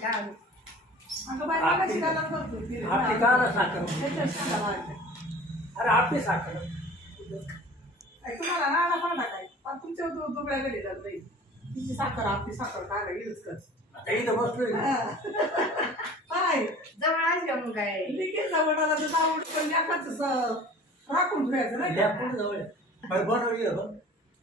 चालू अगं बाई, मला शिकायला आपली काला साखर त्याच्यात शिकायला लागते. अरे आपली साखर तुम्हाला नाना पण टाकाय पण तुमच्या दुबळ्या घरी जात नाही तिची साखर आपली साखर काय कर आता इथं बसलोय काय जवळ मग काय लिकेज आवडायला तर आवड पण एकाच राखून ठेवायचं नाही द्या का? पुढे जवळ बरं बनवली बघ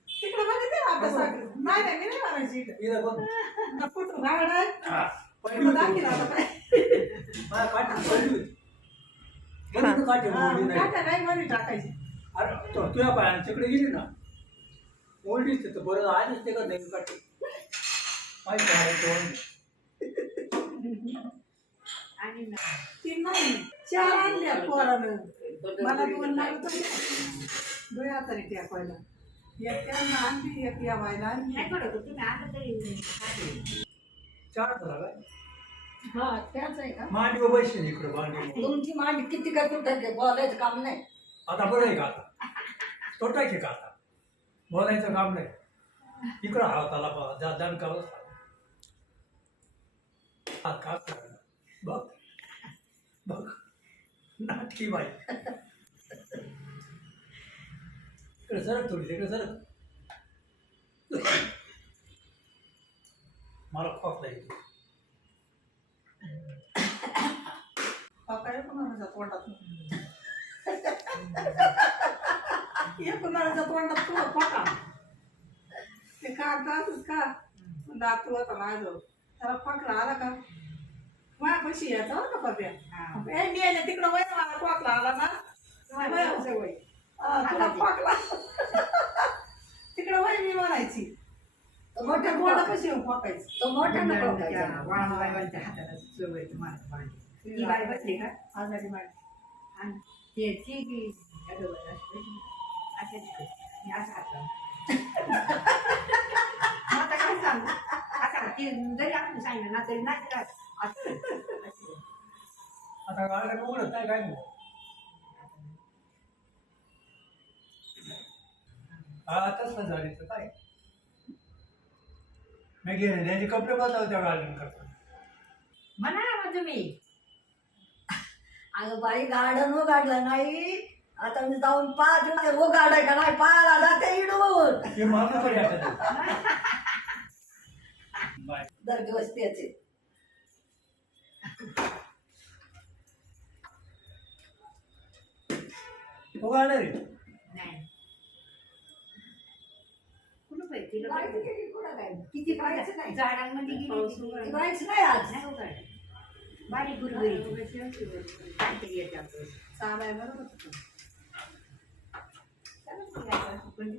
तिकडे बघते ना आता साखर नाही नाही मी नाही म्हणायची इकडे इथं बघ कुठं राहणार हा, पहिली तुला होती. मला काठी पडली होती तू काठी मोडली नाही नाही अरे तो तुझ्या पायाने तिकडे गेली ना. मोडलीच तिथं बरं आलीच ते का नाही काठी माहिती आहे तो आणि ना. तीन नाही. चार आणल्या पोरानं. मला दोन लागत दोन हाताने टेकवायला. एक त्यांना आणली एक यावायला आणली. चार झाला हा त्याच आहे का? मांडी बैसे इकडे मांडी तुमची मांडी किती काय तुटत बोलायचं काम नाही. आता बरं आहे का आता? तोटायचे का आता? बोलायचं काम नाही. इकडं हा त्याला जा दणका बसला हा का? बघ. बघ. नाटकी बाई. इकडे सरक थोडी इकडे सरक. मला खोकला येतो. काय कोणाच्या तोंडात कोणाच्या तोंडात तुला खोटा ते काढतातच का? दातू होता माझं. त्याला खोकला आला का? माझ्या पैसे यायचा का पप्या. मी आले तिकडं वय मला खोकला आला ना वय, वय. हा, तुला खोकला तिकडं वय मी म्हणायची मोठ्या तोंडा कशी खोकायची? तो मोठा नको त्या खायचा. वाळूबाईवाल्या हाताला सवय तुम्हाला पाहिजे ती बाई बसली का? आजारी माडी आणि ते ती की अगोदर असते. तिकडे मी असं हात आता काय सांगू? आता ती जरी आपण सांगितलं ना तरी नाही असं असं. आता गाड्या उघडत नाही काय नाही. हा तसं झाली तर काय? मी गेले त्यांचे कपडे बदलाव त्या गार्डन करतो. म्हणा ना मग तुम्ही. अगं बाई गार्डन उघडलं नाही. आता मी जाऊन पाच उघाडाय का नाही पाहायला जाते इडून. ते मला तरी आठवत बाय. दर दिवस त्याचे उघडणार रे नाही कुठं पाहिजे तिला लाइट पाहिजे. गेली कुठं काय? किती जायचं पाहिजे नाही. झाडांमध्ये गेली जायचं आज नाही. बारीक गुरगुरी काहीतरी येतं आपलं. चालाय बरोबर पण